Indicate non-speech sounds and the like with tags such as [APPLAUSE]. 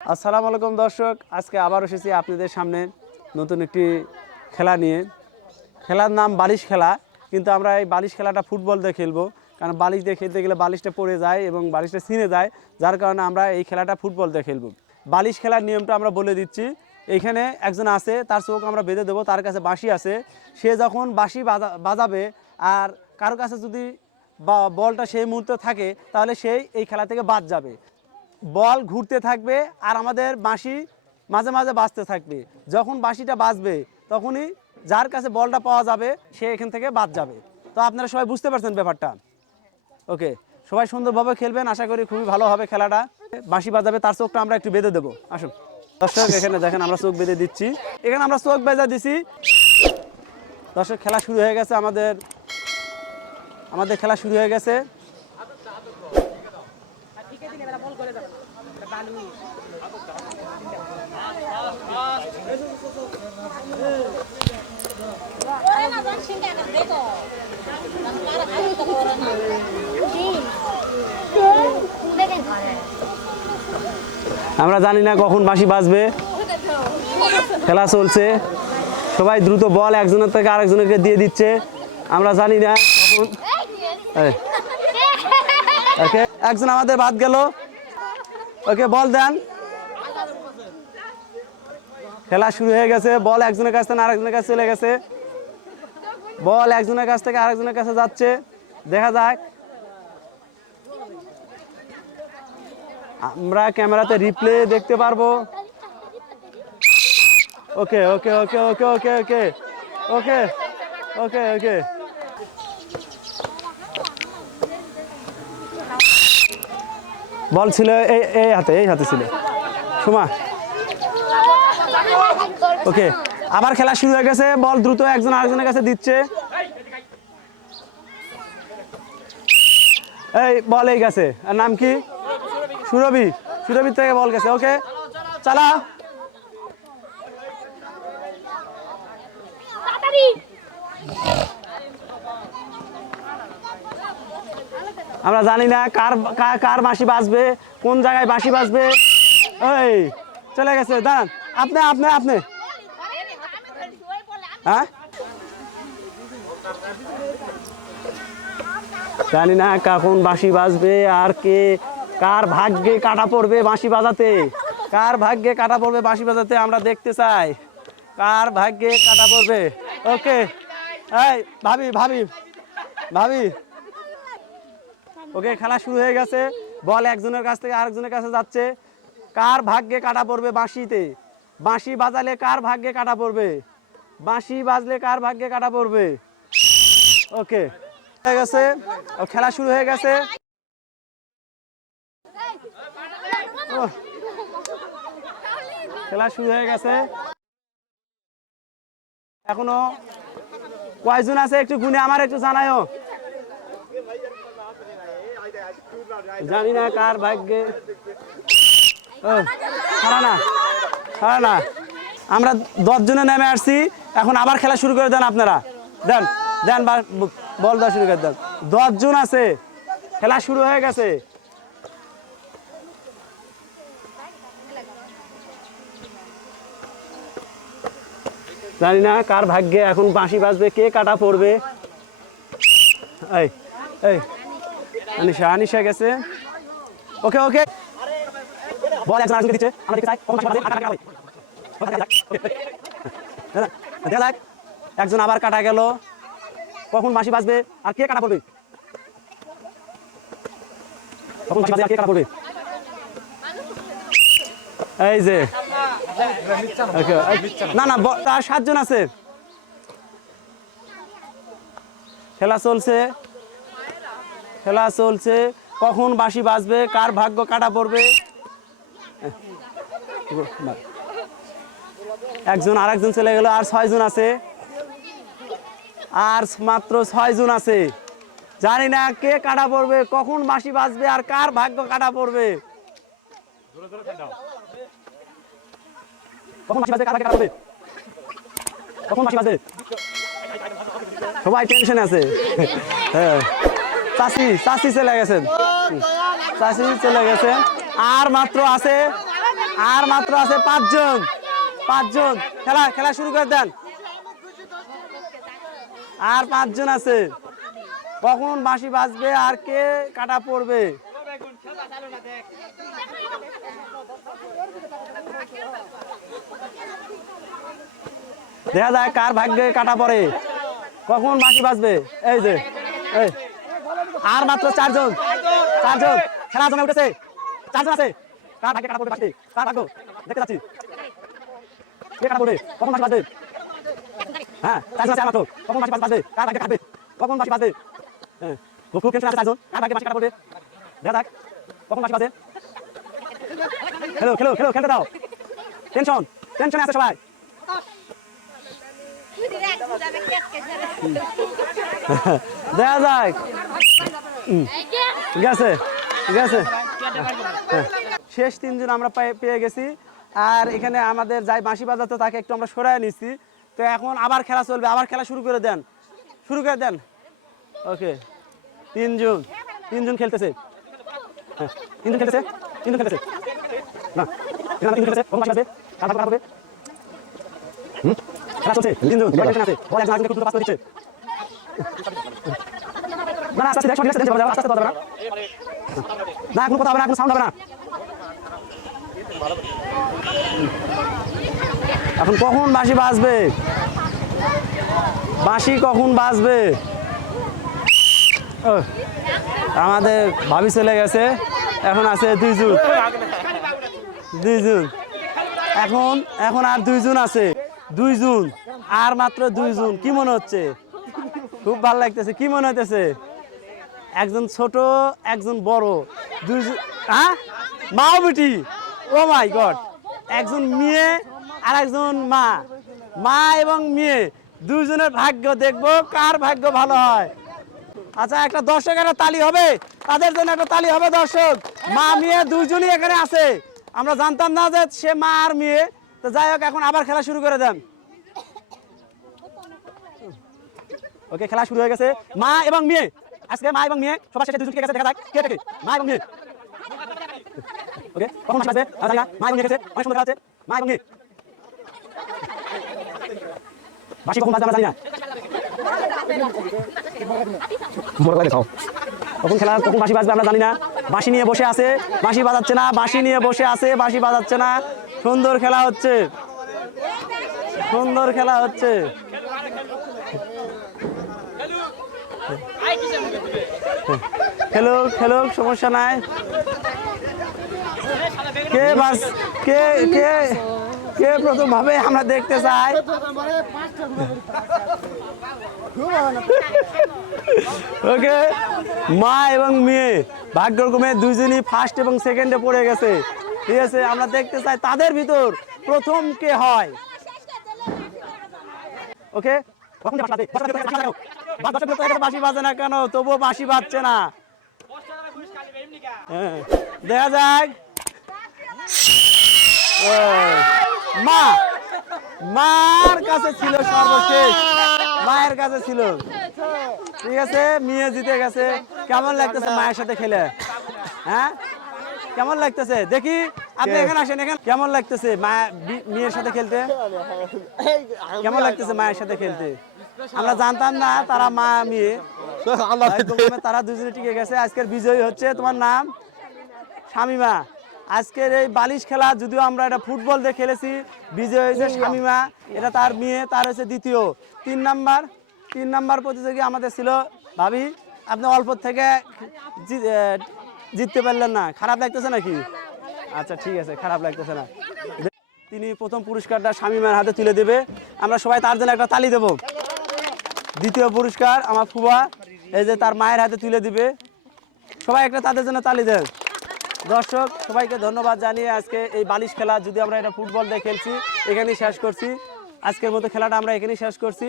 আসসালামু আলাইকুম দর্শক, আজকে আবার এসেছি আপনাদের সামনে নতুন একটি খেলা নিয়ে। খেলার নাম বালিশ খেলা, কিন্তু আমরা এই বালিশ খেলাটা ফুটবল দিয়ে খেলব, কারণ বালিশ দিয়ে খেলতে গেলে বালিশটা পড়ে যায় এবং বালিশটা ছিঁড়ে যায়, যার কারণে আমরা এই খেলাটা ফুটবল দিয়ে খেলব। বালিশ খেলার নিয়মটা আমরা বলে দিচ্ছি, এখানে একজন আছে, তার চোখ আমরা বেঁধে দেবো, তার কাছে বাঁশি আছে, সে যখন বাঁশি বাজা- বাজাবে আর কারও কাছে যদি বলটা সেই মুহূর্তে থাকে, তাহলে সেই এই খেলা থেকে বাদ যাবে। বল ঘুরতে থাকবে আর আমাদের বাঁশি মাঝে মাঝে বাঁচতে থাকবে। যখন বাঁশিটা বাঁচবে তখনই যার কাছে বলটা পাওয়া যাবে, সে এখান থেকে বাদ যাবে। তো আপনারা সবাই বুঝতে পারছেন ব্যাপারটা? ওকে, সবাই সুন্দরভাবে খেলবেন, আশা করি খুবই ভালো হবে খেলাটা। বাঁশি বাজাবে, তার চোখটা আমরা একটু বেঁধে দেবো। আসুন। দর্শক, এখানে দেখেন আমরা চোখ বেঁধে দিচ্ছি। এখানে আমরা চোখ বেঁধে দিছি। দর্শক, খেলা শুরু হয়ে গেছে আমাদের। আমাদের খেলা শুরু হয়ে গেছে। আমরা জানি না কখন বাঁশি বাজবে। খেলা চলছে। সবাই দ্রুত বল একজনের থেকে আরেকজনকে দিয়ে দিচ্ছে। আমরা জানি না কখন ওকে একজন আমাদের বাদ গেল। ওকে বল দেন। খেলা শুরু হয়ে গেছে। বল একজনের কাছ থেকে আরেকজনের কাছে চলে গেছে। বল একজনের কাছ থেকে আরেকজনের কাছে যাচ্ছে। দেখা যাক আমরা ক্যামেরাতে রিপ্লে দেখতে পারব। ওকে ওকে ওকে ওকে ওকে ওকে ওকে ওকে ওকে বল ছিল এই এই হাতে এই হাতে ছিল। সুমা। ওকে, আবার খেলা শুরু হয়ে গেছে, বল দ্রুত একজন আরেকজনের কাছে দিচ্ছে। এই, বল এই গেছে। আর নাম কি? সুরভি। সুরভির থেকে বল গেছে, ওকে। চালা। আমরা জানি না কার কার- বাঁশি বাজবে, কোন জায়গায় বাঁশি বাজবে। এই, চলে গেছে, দাঁড়ান। আপনি আপনি আপনি। হ্যাঁ? জানি না কখন বাঁশি বাজবে, আর কে, কার ভাগ্যে কাটা পড়বে বাঁশি বাজাতে। কার ভাগ্যে কাটা পড়বে বাঁশি বাজাতে আমরা দেখতে চাই। কার ভাগ্যে কাটা পড়বে? ওকে। ভাবি ভাবি। ভাবি ওকে, খেলা শুরু হয়ে গেছে। বল একজনের কাছ থেকে আরেকজনের কাছে যাচ্ছে। কার ভাগ্যে কাটা পড়বে বাঁশিতে? বাঁশি বাজালে কার ভাগ্যে কাটা পড়বে? বাঁশি বাজলে কার ভাগ্যে কাটা পড়বে? ওকে, হয়ে গেছে। খেলা শুরু হয়ে গেছে। খেলা শুরু হয়ে গেছে। এখনও কয়জন আছে একটু গুনে আমার একটু জানায়ও। জানি না কার ভাগ্যে। আমরা দশ জনে নেমে আসছি, এখন আবার খেলা শুরু করে দেন আপনারা। দেন দেন বল দেওয়া শুরু করে দেন। দশ জন আছে, খেলা শুরু হয়ে গেছে। জানি না কার ভাগ্যে এখন বাঁশি বাজবে, কে কাটা পড়বে। এই। গেছে। ওকে ওকে। বল, একজন আরেকজনকে দিচ্ছে। আমরা চাই যাক। একজন আবার কাটা গেল। কখন বাঁশি বাজবে, আর কে কাটা পড়বে? কখন বাঁশি বাজে আর কে কাটা পড়বে? এই যে। না না তার সাতজন আছে। খেলা চলছে। খেলা চলছে। কখন বাঁশি বাজবে? কার ভাগ্য কাটা পড়বে? একজন আর একজন চলে গেল, আর ছয়জন আছে। আর মাত্র ছয়জন আছে। জানি না কে কাটা পড়বে, কখন বাঁশি বাজবে, আর কার ভাগ্য কাটা পড়বে। কখন সবাই টেনশন আছে। হ্যাঁ। চাষি চাষি চলে গেছেন। চাষি চলে গেছেন। আর মাত্র আছে, আর মাত্র আছে পাঁচজন। পাঁচজন। খেলা খেলা শুরু করে দেন। আর পাঁচজন আছে। কখন বাঁশি বাজবে, আর কে কাটা পড়বে? দেখা যায় কার ভাগ্যে কাটা পড়ে। কখন বাঁশি বাজবে? এই যে, এই। আর মাত্র চারজন। চারজন। খেলা জমে উঠেছে। চারজন আছে। কার ভাগ্যে কাটা পড়বে বাঁশি কার ভাগ্য? দেখতে যাচ্ছি। কে কাটা পড়বে? কখন বাজবে হ্যাঁ চারজন আছে আর মাত্র। কখন বাজবে কার ভাগ্যে কাটবে? কখন বাজবে হ্যাঁ খুব খুব টেনশন আছে চারজন। কার ভাগ্যে কাটা পড়বে? দেখা যাক। কখন বাঁশি বাজে খেলো খেলো খেলো খেলতে দাও। টেনশন টেনশনে আছে সবাই। [LAUGHS] দেখা যাক। ঠিক আছে? ঠিক আছে। শেষ তিনজন আমরা পেয়ে- গেছি। আর এখানে আমাদের যাই বাঁশি বাজাতো, তাকে একটু আমরা সরাই নিচ্ছি। তো এখন আবার খেলা চলবে। আবার খেলা শুরু করে দেন। শুরু করে দেন। ওকে তিনজন। তিনজন খেলতেছে। হ্যাঁ তিনজন খেলতেছে। তিনজন খেলতেছে। না তিনজন খেলতেছে। পড়বে? হুম? চলছে। তিনজন। আছে। বল একজন পাস না কোনো কথা হবে না, কোনো সাউন্ড হবে না। এখন কখন বাঁশি বাজবে? বাঁশি কখন বাজবে? আমাদের ভাবি চলে গেছে। এখন আছে দুইজন দুইজন এখন এখন আর দুইজন আছে। দুইজন আর মাত্র দুইজন কি মনে হচ্ছে? খুব ভালো লাগতেছে, কি মনে হইতেছে? একজন ছোট, একজন বড় দুইজন হ্যাঁ? বেটি। ও মাই গড একজন মেয়ে আর একজন মা। মা এবং মেয়ে। দুইজনের ভাগ্য দেখব, কার ভাগ্য ভালো হয়। আচ্ছা একটা দর্শকের তালি হবে। তাদের জন্য একটা তালি হবে, দর্শক। মা, মেয়ে দুইজনই এখানে আছে। আমরা জানতাম না যে সে মা আর মেয়ে। তো যাই হোক, এখন আবার খেলা শুরু করে দেন। ওকে, খেলা শুরু হয়ে গেছে। মা এবং মেয়ে। আজকে মা এবং মেয়ে সবার শেষে দুজন কে গেছে, দেখা যাক। কে থেকে মা এবং মেয়ে। ওকে, কখন আসবে? আর জানি মা এবং মেয়ে গেছে। অনেক সুন্দর হচ্ছে মা এবং মেয়ে। বাসি কখন বাজবে আমরা জানি না। কখন খেলা, কখন বাঁশি বাজবে আমরা জানি না। বাঁশি নিয়ে বসে আছে বাঁশি বাজাচ্ছে না বাঁশি নিয়ে বসে আছে বাঁশি বাজাচ্ছে না। সুন্দর খেলা হচ্ছে। সুন্দর খেলা হচ্ছে। সমস্যা নাই। কে বাস কে কে কে প্রথম ভাবে আমরা দেখতে চাই? ওকে, মা এবং মেয়ে, ভাগ্যক্রমে দুইজনই ফার্স্ট এবং সেকেন্ডে পড়ে গেছে। ঠিক আছে, আমরা দেখতে চাই তাদের ভিতর প্রথম কে হয়। ওকে? কখন যে বাঁশি বাজে না কেন? তবুও বাঁশি বাজছে না। হ্যাঁ, দেখা যাক। মা! মার কাছে ছিল সর্বশেষ। মায়ের কাছে ছিল। ঠিক আছে? মেয়ে জিতে গেছে। কেমন লাগতেছে মায়ের সাথে খেলে? হ্যাঁ? কেমন লাগতেছে? দেখি। আপনি এখানে আসেন এখানে। কেমন লাগতেছে মেয়ের সাথে খেলতে? কেমন লাগতেছে মায়ের সাথে খেলতে? আমরা জানতাম না তারা মা মেয়ে। তারা দুজনে টিকে গেছে। আজকের বিজয়ী হচ্ছে তোমার নাম? শামিমা। আজকের এই বালিশ খেলা যদিও আমরা এটা ফুটবল দিয়ে খেলেছি বিজয় হয়েছে শামিমা। এটা তার মেয়ে তার হচ্ছে দ্বিতীয়। তিন নাম্বার তিন নাম্বার প্রতিযোগী আমাদের ছিল। ভাবি আপনি অল্প থেকে জিততে পারলেন না। খারাপ লাগতেছে নাকি? আচ্ছা ঠিক আছে, খারাপ লাগতেছে না। তিনি প্রথম পুরস্কারটা শামিমার হাতে তুলে দেবে। আমরা সবাই তার জন্য একটা তালি দেবো। দ্বিতীয় পুরস্কার আমার ফুবা এই যে তার মায়ের হাতে তুলে দিবে। সবাই একটা তাদের জন্য তালি দেন। দর্শক, সবাইকে ধন্যবাদ জানিয়ে আজকে এই বালিশ খেলা, যদি আমরা এটা ফুটবল দিয়ে খেলছি, এখানেই শেষ করছি। আজকের মতো খেলাটা আমরা এখানেই শেষ করছি।